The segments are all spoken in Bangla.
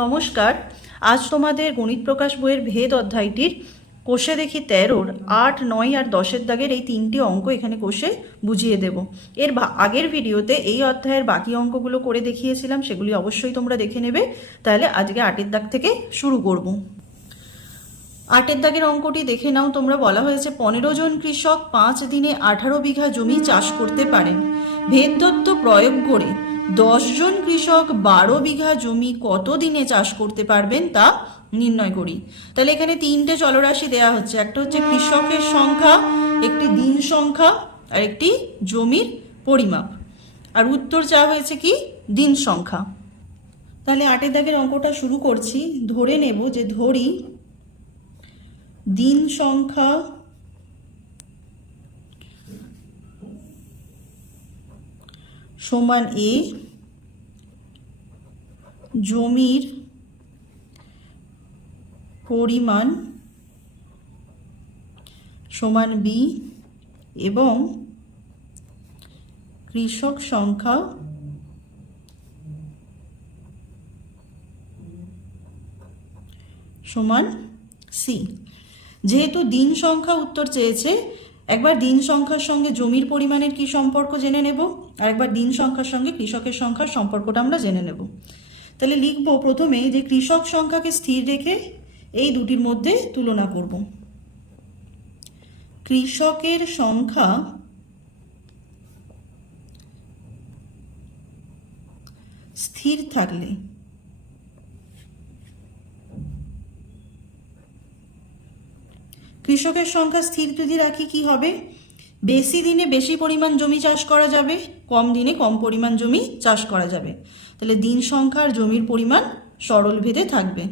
নমস্কার। আজ তোমাদের গণিত প্রকাশ বইয়ের ভেদ অধ্যায়টির কোষে দেখি 13-র 8, 9 আর 10-এর দাগের এই তিনটি অঙ্ক এখানে কোষে বুঝিয়ে দেব। এর আগের ভিডিওতে এই অধ্যায়ের বাকি অঙ্কগুলো করে দেখিয়েছিলাম, সেগুলি অবশ্যই তোমরা দেখে নেবে। তাহলে আজকে 8-এর দাগ থেকে শুরু করব। 8-এর দাগের অঙ্কটি দেখে নাও তোমরা। বলা হয়েছে 15 জন কৃষক 5 দিনে 18 বিঘা জমি চাষ করতে পারেন। ভেদ তত্ত্ব প্রয়োগ করে 10 জন কৃষক 12 বিঘা জমি কত দিনে চাষ করতে পারবেন তা নির্ণয় করি। তাহলে এখানে তিনটে চলরাশি দেয়া হচ্ছে, একটা হচ্ছে কৃষকের সংখ্যা, একটি দিন সংখ্যা আর একটি জমির পরিমাপ। আর উত্তর চাওয়া হয়েছে কি দিন সংখ্যা। তাহলে 8-এর দাগের অঙ্কটা শুরু করছি। ধরে নেব যে ধরি দিন সংখ্যা সমান এ, জমির পরিমাণ সমান বি এবং কৃষক সংখ্যা সমান সি। যেহেতু দিন সংখ্যা উত্তর চেয়েছে, একবার দিন সংখ্যার সঙ্গে জমির পরিমাণের কি সম্পর্ক জেনে নেব, আর একবার দিন সংখ্যার সঙ্গে কৃষকের সংখ্যার সম্পর্কটা আমরা জেনে নেব। তাহলে লিখব প্রথমে যে কৃষক সংখ্যাকে স্থির রেখে এই দুটির মধ্যে তুলনা করব। কৃষকের সংখ্যা স্থির থাকলে কৃষকের সংখ্যা স্থির যদি রাখি কি হবে, বেশি দিনে বেশি পরিমাণ জমি চাষ করা যাবে, কম দিনে কম পরিমাণ জমি চাষ করা যাবে। তাহলে দিন সংখ্যা আর জমির পরিমাণ সরল ভেদে থাকবে।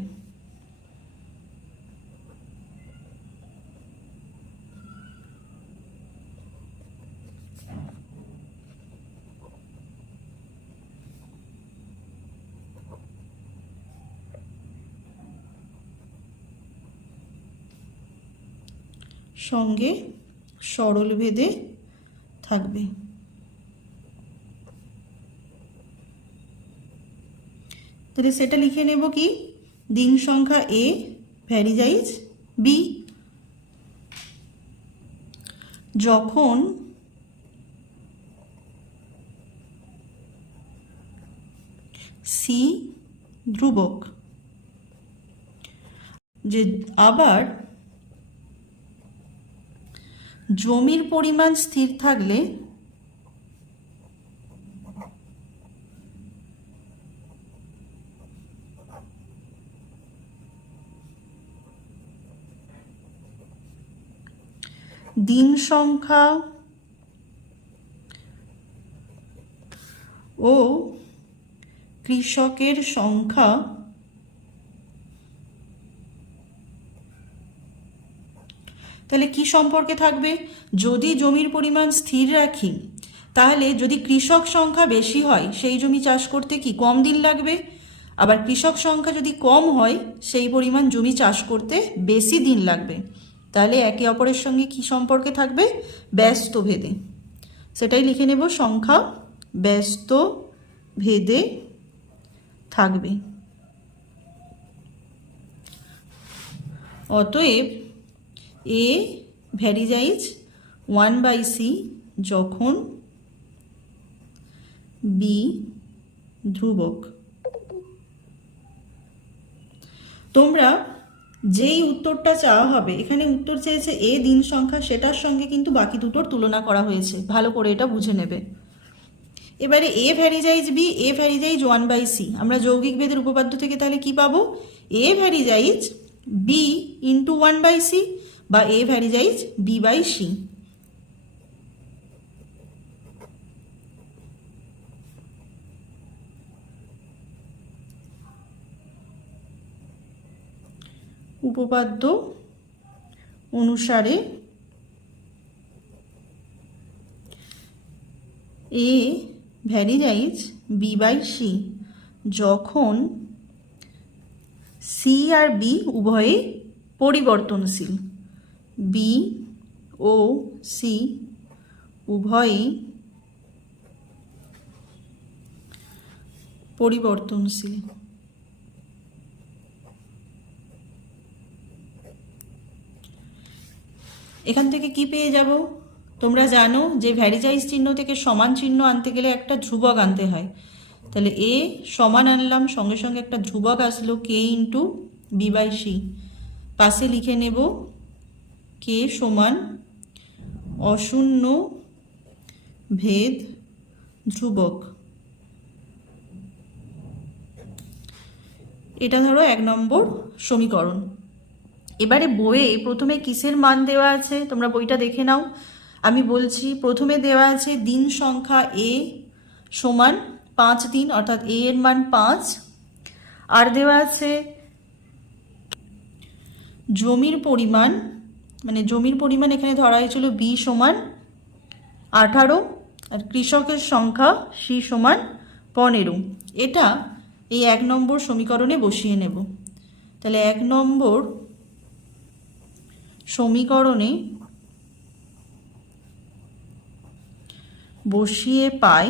সঙ্গে সরল ভেদে থাকবে। তাহলে সেটা লিখে নেব কি, দিন সংখ্যা এ ভ্যারিজাইজ বি। যখন সি ধ্রুবক, যে আবার জমির পরিমাণ স্থির থাকলে দিন সংখ্যা ও কৃষকের সংখ্যা তাহলে কি সম্পর্কে থাকবে, যদি জমির পরিমাণ স্থির রাখি তাহলে যদি কৃষক সংখ্যা বেশি হয় সেই জমি চাষ করতে কি কম দিন লাগবে, আবার কৃষক সংখ্যা যদি কম হয় সেই পরিমাণ জমি চাষ করতে বেশি দিন লাগবে। তাহলে একে অপরের সঙ্গে কি সম্পর্কে থাকবে, ব্যস্ত ভেদে। সেটাই লিখে নেব, সংখ্যা ব্যস্ত ভেদে থাকবে। অতএব এ ভ্যারিজাইজ 1/c যখন বি ধ্রুবক। তোমরা যেই উত্তরটা চাওয়া হবে, এখানে উত্তর চেয়েছে এ দিন সংখ্যা, সেটার সঙ্গে কিন্তু বাকি দুটোর তুলনা করা হয়েছে, ভালো করে এটা বুঝে নেবে। এবারে এ ভ্যারিজাইজ বি, এ ভ্যারিজাইজ 1/c, আমরা যৌগিক ভেদের উপপাদ্য থেকে তাহলে কি পাবো, এ ভ্যারিজাইজ বি ইন্টু 1/c বা এ ভ্যারিজাইজ b/c। উপপাদ্য অনুসারে এ ভ্যারিজাইজ b/c যখন সি আর বি উভয়ে পরিবর্তনশীল, বি ও সি উভয়ই পরিবর্তনশীল। এখান থেকে কি পেয়ে যাব? তোমরা জানো যে ভ্যারিজাইজ চিহ্ন থেকে সমান চিহ্ন আনতে গেলে একটা ধ্রুবক আনতে হয়। তাহলে এ সমান আনলাম, সঙ্গে সঙ্গে একটা ধ্রুবক আসলো কে ইন্টু বি বাই সি। পাশে লিখে নেব কে সমান অশূন্য ভেদ ধ্রুবক। এটা ধরো 1 নম্বর সমীকরণ। এবারে বইয়ে প্রথমে কিসের মান দেওয়া আছে তোমরা বইটা দেখে নাও। আমি বলছি, প্রথমে দেওয়া আছে দিন সংখ্যা এ সমান 5 দিন, অর্থাৎ এ এর মান 5। আর দেওয়া আছে জমির পরিমাণ, মানে জমির পরিমাণ এখানে ধরা হয়েছিল বি সমান 18, আর কৃষকের সংখ্যা সি সমান 15। এটা এই 1 নম্বর সমীকরণে বসিয়ে নেব। তাহলে 1 নম্বর সমীকরণে বসিয়ে পাই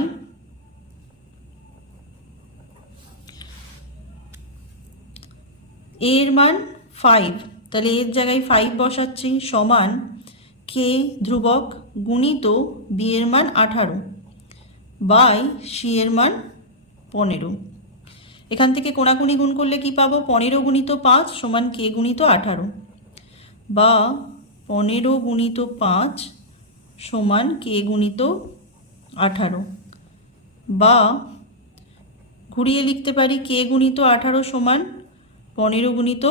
এর মান 5, তাহলে এর জায়গায় 5 বসাচ্ছি, সমান কে ধ্রুবক গুণিত বি এর মান 18 বাই সি এর মান 15। এখান থেকে কোণাকুণি গুণ করলে কি পাবো? 15 গুণিত 5 সমান কে গুণিত 18, বা 15 গুণিত 5 সমান কে গুণিত 18, বা ঘুরিয়ে লিখতে পারি কে গুণিত 18 সমান 15 গুণিত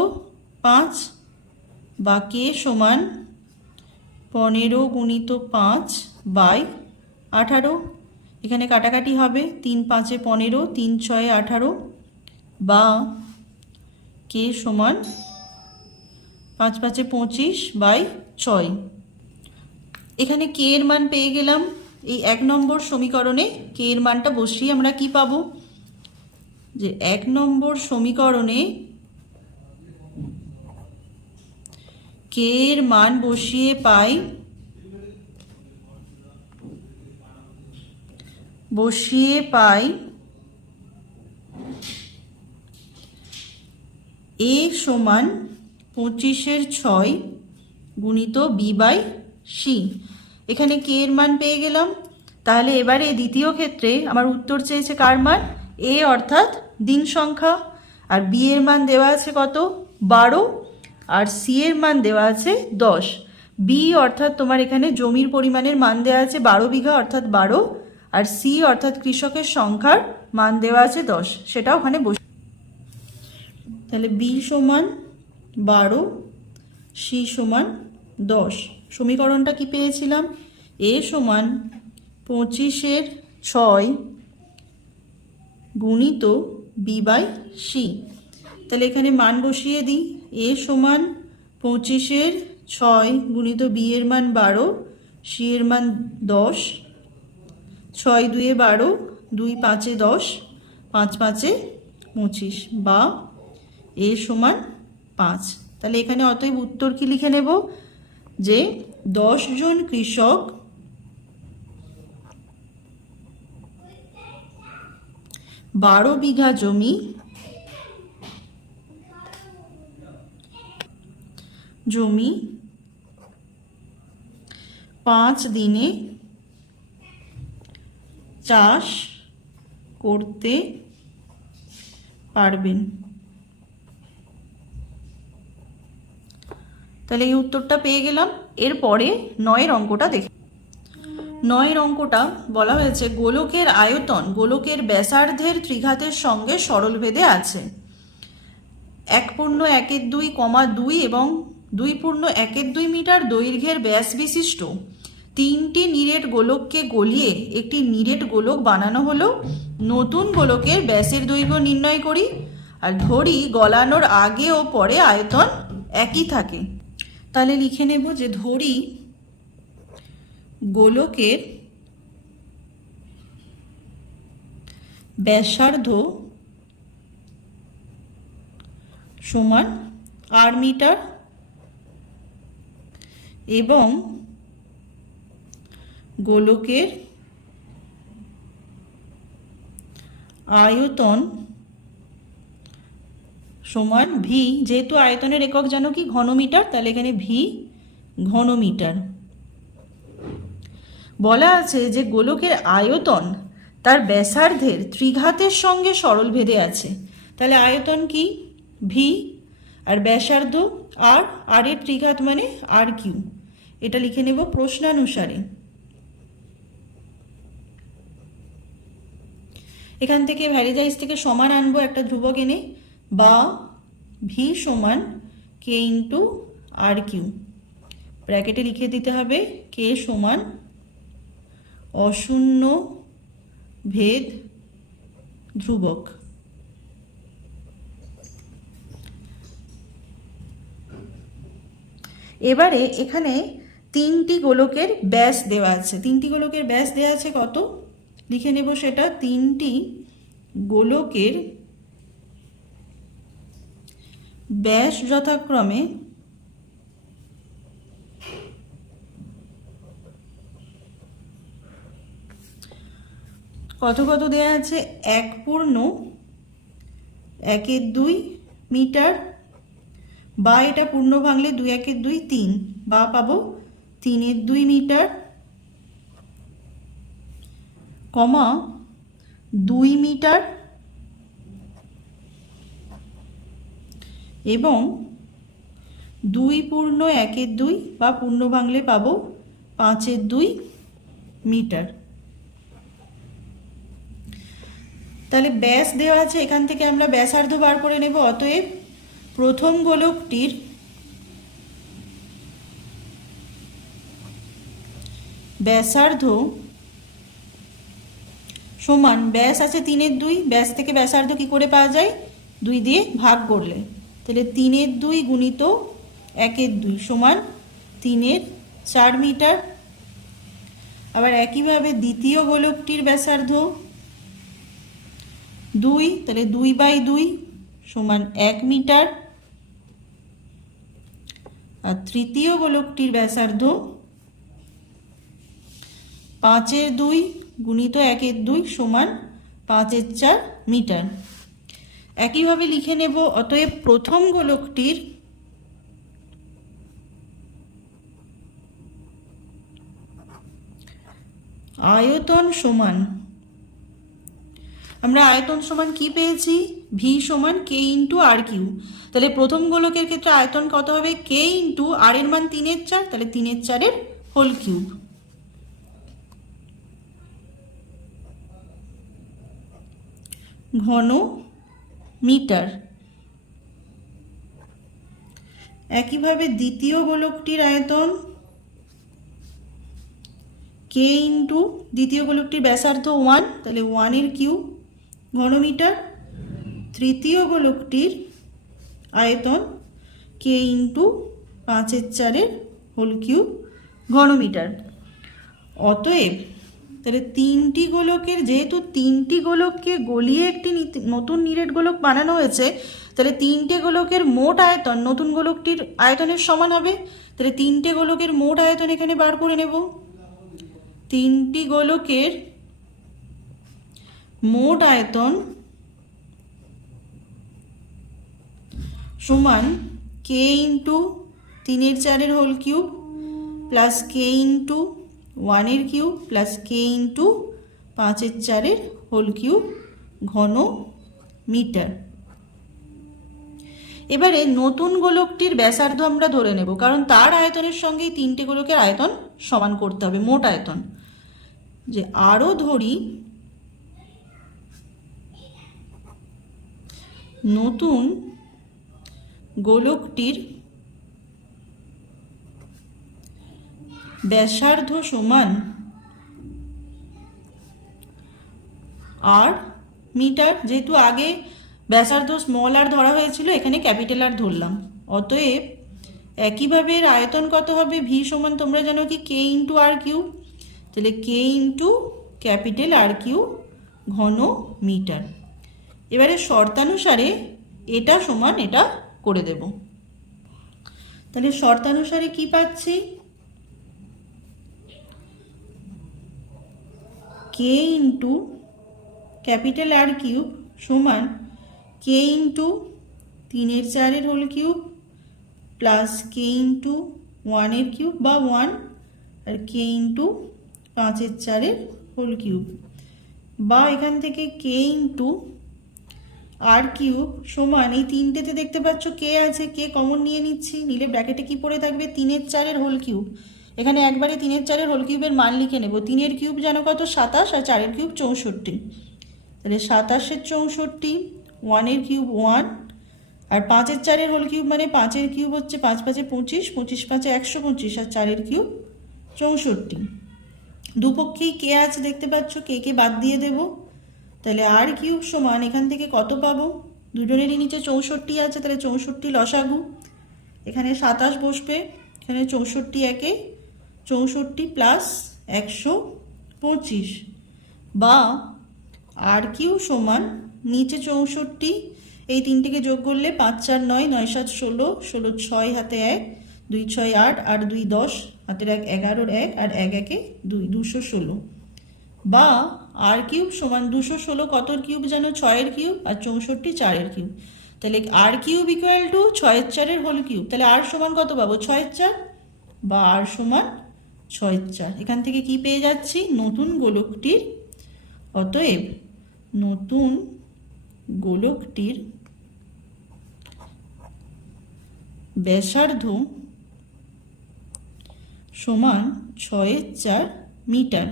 5, বা কে সমান 15 গুণিত 5 বাই 18। এখানে কাটাকাটি হবে, 3 5 15, 3 6 18, বা কে সমান 5 5 25 বাই 6। এখানে কে এর মান পেয়ে গেলাম। এই 1 নম্বর সমীকরণে কে এর মানটা বসিয়ে আমরা কি পাবো? যে 1 নম্বর সমীকরণে কে এর মান বসিয়ে পাই এ সমান 25/6 গুণিত বি বাই সি। এখানে কে এর মান পেয়ে গেলাম। তাহলে এবারে দ্বিতীয় ক্ষেত্রে আমার উত্তর চেয়েছে কার মান? এ অর্থাৎ দিন সংখ্যা, আর বি এর মান দেওয়া আছে কত? 12, আর সি এর মান দেওয়া আছে 10। বি অর্থাৎ তোমার এখানে জমির পরিমাণের মান দেওয়া আছে 12 বিঘা অর্থাৎ 12, আর সি অর্থাৎ কৃষকের সংখ্যার মান দেওয়া আছে 10, সেটা ওখানে বসে। তাহলে বি সমান 12, সি সমান 10। সমীকরণটা কি পেয়েছিলাম? এ সমান 25/6 গুণিত বি বাই সি। তাহলে এখানে মান বসিয়ে দিই। এ সমান 25/6 গুণিত বি এর মান 12, সি এর মান 10, 6 2 12, 2 5 10, 5 5 25, বা এ সমান 5। তাহলে এখানে অতএব উত্তর কি লিখে নেব? যে 10 জন কৃষক বারো বিঘা জমি জমি 5 দিনে চাষ করতে পারবেন। তাহলে এই উত্তরটা পেয়ে গেলাম। এরপরে 9 অঙ্কটা দেখি। 9 অঙ্কটা বলা হয়েছে গোলকের আয়তন গোলকের ব্যাসার্ধের ত্রিঘাতের সঙ্গে সরলভেদে আছে। 1.1.2, এবং 2.1.2 মিটার দৈর্ঘ্যের ব্যাস বিশিষ্ট 3টি নিরেট গোলককে গলিয়ে একটি নিরেট গোলক বানানো হলো। নতুন গোলকের ব্যাসের দৈর্ঘ্য নির্ণয় করি, আর ধরি গলানোর আগে ও পরে আয়তন একই থাকে। তাহলে লিখে নেব যে ধরি গোলকের ব্যাসার্ধ সমান r মিটার, এবং গোলকের আয়তন সমান ভি। যেহেতু আয়তনের একক জানো কি? ঘনমিটার, তাহলে এখানে ভি ঘনমিটার। বলা আছে যে গোলকের আয়তন তার ব্যাসার্ধের ত্রিঘাতের সঙ্গে সরলভেদে আছে। তাহলে আয়তন কি? ভি, আর ব্যাসার্ধ আর, আর এর ত্রিঘাত মানে আর কিউ। এটা লিখে নেব প্রশ্নানুসারে। এখান থেকে ভ্যারিজাইজ থেকে সমান আনবো একটা ধ্রুবক এনে, বা ভি সমান কে ইন্টু আর কিউ। ব্র্যাকেটে লিখে দিতে হবে কে সমান অশূন্য ভেদ ধ্রুবক। এবারে এখানে তিনটি গোলকের ব্যাস দেওয়া আছে। তিনটি গোলকের ব্যাস দেওয়া আছে কত? লিখে নেব সেটা। তিনটি গোলকের ব্যাস যথাক্রমে কত কত দেওয়া আছে? 1.1/2 মিটার, বা এটা পূর্ণ ভাঙলে 2 3, বা পাবো 3/2 মিটার, কমা 2 মিটার, এবং 2.1/2 বা পূর্ণ ভাঙলে পাবো 5/2 মিটার। তাহলে ব্যাস দেওয়া আছে, এখান থেকে আমরা ব্যাসার্ধ বার করে নেব। অতএব প্রথম গোলকটির ব্যাসার্ধ সমান, ব্যাস আছে 3/2, ব্যাস থেকে ব্যাসার্ধ কি করে পাওয়া যায়? 2 দিয়ে ভাগ করলে। তাহলে 3/2 গুণিত 1/2 সমান 3/4 মিটার। আবার একইভাবে দ্বিতীয় গোলকটির ব্যাসার্ধ 2, তাহলে 2/2 সমান 1 মিটার। আর তৃতীয় গোলকটির ব্যাসার্ধ 5/2 গুণিত 1/2 সমান 5/4 মিটার। একইভাবে লিখে নেব, অতএব প্রথম গোলকটির আয়তন সমান, আমরা আয়তন সমান কি পেয়েছি? ভি সমান কে ইন্টু আর কিউ। তাহলে প্রথম গোলকের ক্ষেত্রে আয়তন কত হবে? কে ইন্টু আর এর মান 3/4, তাহলে 3/4 হোল কিউব। ঘন মিটার। একইভাবে দ্বিতীয় গোলকটির আয়তন কে ইন্টু দ্বিতীয় গোলকটির ব্যাসার্ধ 1, তাহলে 1 কিউব ঘনমিটার। তৃতীয় গোলকটির আয়তন কে ইন্টু 5/4 হোল কিউব ঘনমিটার। অতএব তাহলে তিনটি গোলকের, যেহেতু তিনটি গোলককে গলিয়ে একটি নতুন নিরেট গোলক বানানো হয়েছে, তাহলে তিনটে গোলকের মোট আয়তন নতুন গোলকটির আয়তনের সমান হবে। তাহলে তিনটে গোলকের মোট আয়তন এখানে বার করে নেব। তিনটি গোলকের মোট আয়তন সমান কে ইন্টু 3/4 হোল কিউব প্লাস কে ইন্টু 1 কিউব প্লাস কে ইন্টু 5/4 হোল কিউব ঘন মিটার। এবারে নতুন গোলকটির ব্যাসার্ধ আমরা ধরে নেব, কারণ তার আয়তনের সঙ্গে তিনটে গোলকের আয়তন সমান করতে হবে, মোট আয়তন। যে আরও ধরি নতুন গোলকটির ব্যাসার্ধ সমান আর মিটার। যেহেতু আগে ব্যাসার্ধ স্মল আর ধরা হয়েছিল, এখানে ক্যাপিটাল আর ধরলাম। অতএব একইভাবে এর আয়তন কত হবে? ভি সমান তোমরা জানো কি কে ইন্টু আর কিউ, তাহলে কে ইন্টু ক্যাপিটাল আর কিউ ঘন মিটার। এবারে শর্তানুসারে এটা সমান এটা করে দেব। তাহলে শর্তানুসারে কি পাচ্ছি? কে ইন্টু ক্যাপিটাল আর কিউব সমান কে ইন্টু 3/4 হোল কিউব প্লাস কে ইন্টু ওয়ানের কিউব বা 1 আর কে ইন্টু 5 এর 4 হোল কিউব, বা এখান থেকে কে ইন্টু আর কিউব সমান এই তিনটেতে দেখতে পাচ্ছ কে আছে, কে কমন নিয়ে নিচ্ছি, নিলে ব্র্যাকেটে কি পড়ে থাকবে 3 এর 4 হোল কিউব। এখানে একবারে 3 এর 4 হোল কিউবের মান লিখে নেব। 3 এর কিউব যেন কত 27 আর 4 এর কিউব 64, তাহলে 27 এর 64, 1 এর কিউব 1 আর 5 এর 4 হোল কিউব মানে 5 এর কিউব হচ্ছে 5 5 25, 25 5 125 আর 4 এর কিউব 64। দুপক্ষেই কে আছে দেখতে পাচ্ছ, কে কে বাদ দিয়ে দেব, তাহলে আর কিউব সমান এখান থেকে কত পাবো, দুজনেরই নিচে 64 আছে, তাহলে 64 লসাগু, এখানে 27 বসবে, এখানে 64 একে 64 প্লাস 125, বা আর কিউ সমান নিচে 64, এই তিনটিকে যোগ করলে 5 4 9, 9 7 16, 16 6 হাতে 1, 2 6 8, 8 2 10, হাতের 1 11 1 আর 1 1 2, 216, বা আর কিউব সমান 216 কতর কিউব যেন 6 এর কিউব আর 64 4 এর কিউব, তাহলে আর কিউব ইকুয়াল টু 6 এর 4 হোল কিউব, তাহলে আর সমান কত পাবো 6 এর 4, বা আর সমান 6 এর 4। এখান থেকে কি পেয়ে যাচ্ছি, নতুন গোলকটির, অতএব নতুন গোলকটির ব্যাসার্ধ সমান 6 এর 4 মিটার,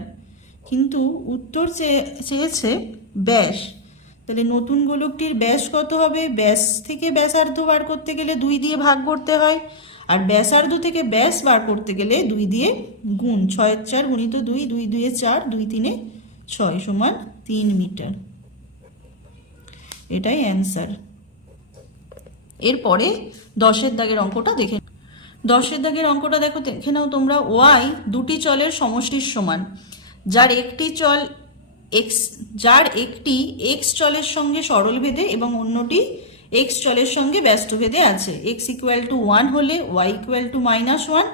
কিন্তু উত্তর চেয়েছে ব্যাস, তাহলে নতুন গোলকটির ব্যাস কত হবে, ব্যাস থেকে ব্যাসার্ধ বার করতে গেলে 2 দিয়ে ভাগ করতে হয়, আর ব্যাসার্ধ থেকে ব্যাস বার করতে গেলে 2 দিয়ে গুণ, 6 এর 4 গুণিত 2, 2 2 এ 4, 2 3 এ 6 সমান 3 মিটার, এটাই অ্যান্সার। এরপরে 10 দাগের অঙ্কটা দেখে, 10 দাগের অঙ্কটা দেখে নাও তোমরা। ওয়াই দুটি চলের সমষ্টির সমান, যার একটি এক্স চলের সঙ্গে সরলভেদে এবং অন্যটি এক্স চলের সঙ্গে ব্যস্তভেদে আছে। এক্স ইকুয়াল টু 1 হলে ওয়াই ইকুয়াল টু -1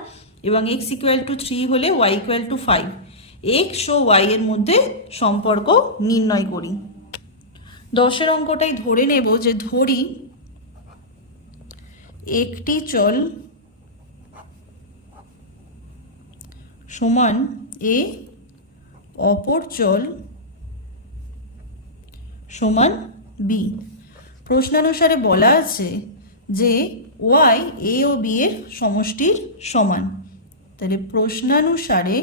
এবং এক্স ইকুয়াল টু 3 হলে ওয়াই ইকুয়াল টু 5। এক্স ও ওয়াই এর মধ্যে সম্পর্ক নির্ণয় করি। 10 অঙ্কটাই ধরে নেব যে ধরি একটি চল সমান এ, অপর চল সমান বি। প্রশ্নানুসারে বলা আছে যে ওয়াই এ ও বি এর সমষ্টির সমান, তাহলে প্রশ্নানুসারে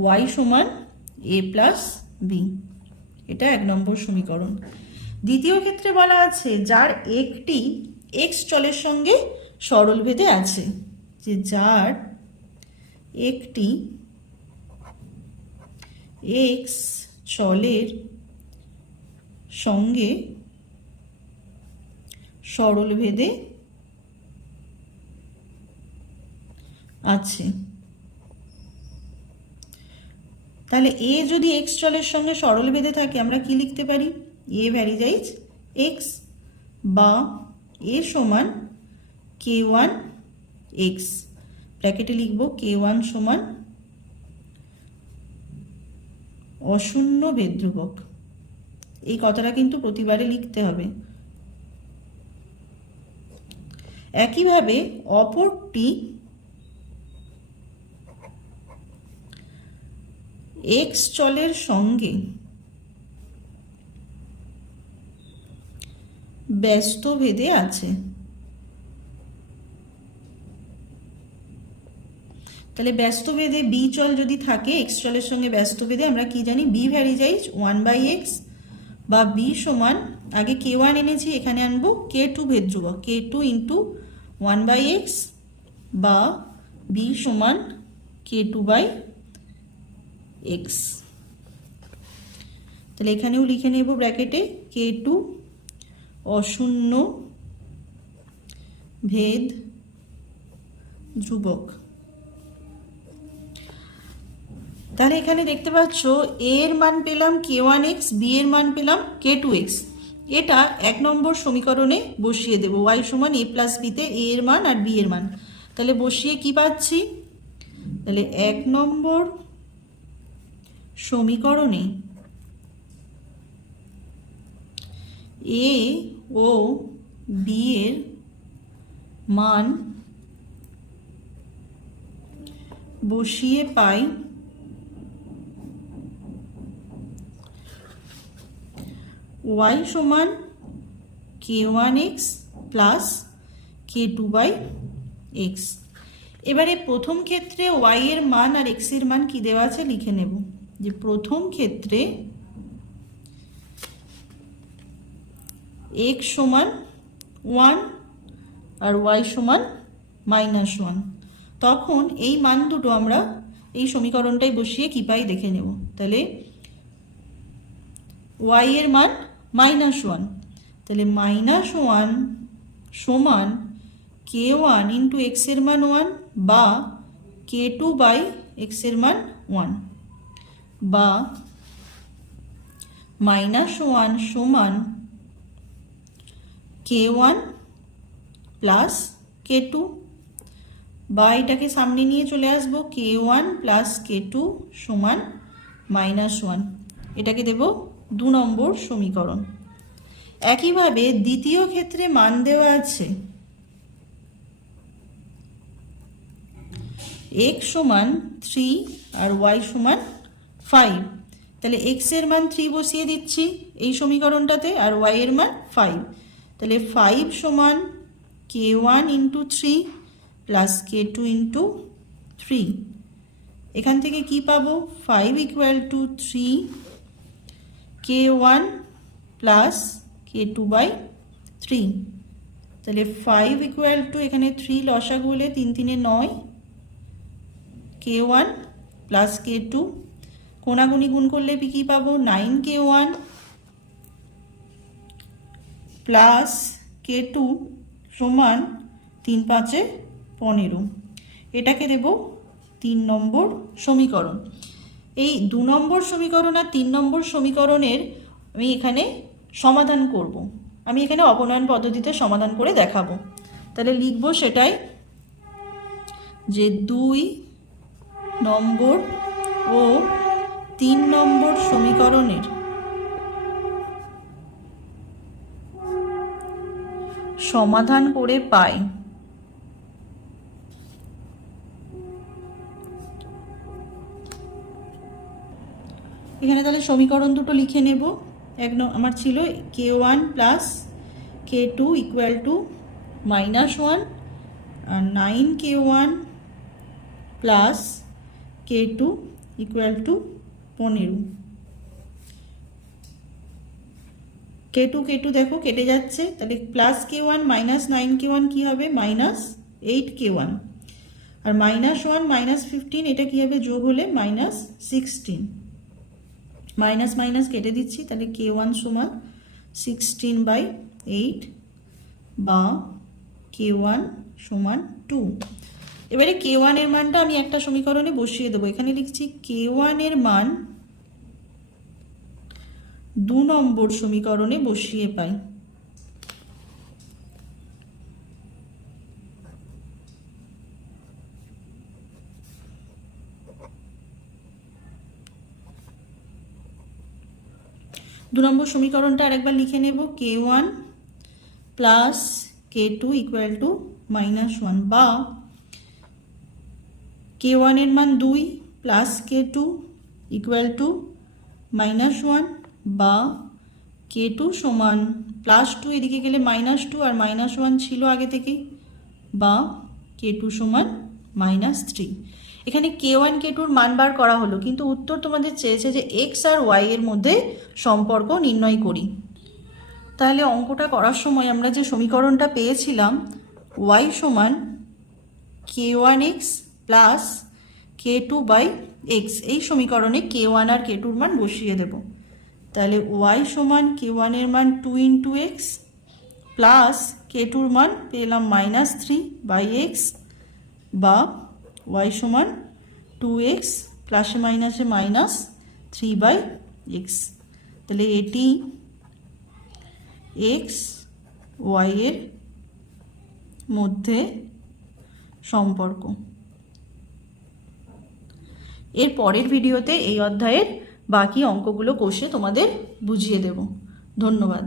ওয়াই সমান এ প্লাস বি, এটা 1 নম্বর সমীকরণ। দ্বিতীয় ক্ষেত্রে বলা আছে যার একটি এক্স চলের সঙ্গে সরলভেদে আছে, যে যার একটি এক্স চলের সঙ্গে সরলভেদে আছে, তাহলে এ যদি এক্স চলের সঙ্গে সরলভেদে থাকে আমরা কি লিখতে পারি, এ ভ্যারিজাইজ এক্স, বা এ সমান k1 এক্স, ব্র্যাকেটে লিখব k1 সমান অশূন্য ভেদ ধ্রুবক। এই কথাটা কিন্তু প্রতিবারে লিখতে হবে। একইভাবে অপরটি এক্স চলের সঙ্গে ব্যস্তভেদে আছে, তাহলে ব্যস্তভেদে বি চল যদি থাকে এক্স চলের সঙ্গে ব্যস্তভেদে আমরা কি জানি, বি ভ্যারিজাইজ 1/x, বা বি সমান আগে k1 এনেছি এখানে আনবো k2 ভেদ ধ্রুবক, k2 ইন্টু 1/x, বা বি সমান k2/x। তাহলে এখানেও লিখে নেব ব্র্যাকেটে k2 অশূন্য ভেদ ধ্রুবক। তাহলে এখানে দেখতে পাচ্ছ এ এর মান পেলাম k1x, বি এর মান পেলাম k2x, এটা 1 নম্বর সমীকরণে বসিয়ে দেব, y সমান a প্লাস বিতে এ এর মান আর বি এর মান, তাহলে বসিয়ে কি পাচ্ছি, তাহলে 1 নম্বর সমীকরণে এ ও বি এর মান বসিয়ে পাই y সমান k1x প্লাস k2/x। এবারে প্রথম ক্ষেত্রে y এর মান আর x এর মান কি দেওয়া আছে লিখে নেব, যে প্রথম ক্ষেত্রে x সমান 1 আর y সমান -1, তখন এই মান দুটো আমরা এই সমীকরণটাই বসিয়ে কি পাই দেখে নেব। তাহলে y এর মান -1, তাহলে -1 সমান k1 ইন্টু x এর মান 1 বা k2/x এর মান 1, বা -1 সমান k1 প্লাস k2, বা এটাকে সামনে নিয়ে চলে আসবো k1 প্লাস k2 সমান -1, এটাকে দেব 2 নম্বর সমীকরণ। একইভাবে দ্বিতীয় ক্ষেত্রে মান দেওয়া আছে x সমান 3 আর y সমান 5, তাহলে x এর মান 3 বসিয়ে দিচ্ছি এই সমীকরণটাতে আর y এর মান 5, তাহলে 5 সমান k1 into 3 plus k2 into 3। এখান থেকে কি পাবো, 5 equal to 3 k1 plus k2/3, তাহলে 5 ইকুয়াল টু এখানে 3 লসাগু হলে 3 3 9, k1 প্লাস k2 কোনাগুনি গুণ করলে কি পাবো 9k1 প্লাস k2 সমান 3 5 15, এটাকে দেব 3 নম্বর সমীকরণ। এই 2 নম্বর সমীকরণ আর 3 নম্বর সমীকরণের আমি এখানে সমাধান করব, আমি এখানে অপনয়ন পদ্ধতিতে সমাধান করে দেখাবো। তাহলে লিখব সেটাই, যে 2 নম্বর ও 3 নম্বর সমীকরণের সমাধান করে পাই এখানে তাহলে সমীকরণ দুটো লিখে নেব। আমার ছিল k1 plus k2 equal to -1 আর 9k1 plus k2 equal to 15। k2 দেখো কেটে যাচ্ছে, তাহলে প্লাস k1 মাইনাস 9k1 কি হবে -8k1, আর -1 -15 এটা কি হবে যোগ হলে -16, মাইনাস মাইনাস কেটে দিচ্ছি, তাহলে k1 সমান 16/8 বা k1 সমান 2। এবারে k1 এর মানটা আমি একটা সমীকরণে বসিয়ে দেবো, এখানে লিখছি k1 এর মান 2 নম্বর সমীকরণে বসিয়ে পাই। দু নম্বর সমীকরণটা আরেকবার লিখে নেব, k1 plus k2 equal to -1 বা k1 এর মান 2 প্লাস k2 ইকুয়াল টু -1 বা k2 সমান +2 এদিকে গেলে -2 আর -1 ছিল আগে থেকেই, বা k2 সমান -3। এখানে k1 k2 মান বার করা হলো, কিন্তু উত্তর তোমাদের চেয়েছে যে x আর y এর মধ্যে সম্পর্ক নির্ণয় করি। তাহলে অঙ্কটা করার সময় আমরা যে সমীকরণটা পেয়েছিলাম y সমান k1x প্লাস k2/x, এই সমীকরণে k1 আর k2 মান বসিয়ে দেব। তাহলে y সমান k1 এর মান 2 ইন্টু এক্স প্লাস k2 মান পেলাম -3/x, বা y সমান 2x প্লাসে মাইনাসে -3/x। তাহলে এটি x y এর মধ্যে সম্পর্ক। এর পরের ভিডিওতে এই অধ্যায়ের বাকি অঙ্কগুলো কষে তোমাদের বুঝিয়ে দেব। ধন্যবাদ।